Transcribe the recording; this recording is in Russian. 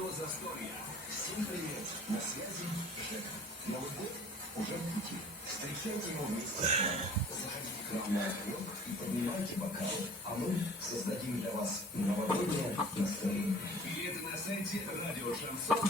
до застолья. Всем привет! На связи Жека. Новый год уже в пути. Встречайте его вместе с нами. Заходите к нам на огонек и поднимайте бокалы, а мы создадим для вас новогоднее настроение. И это на сайте радио Шансон.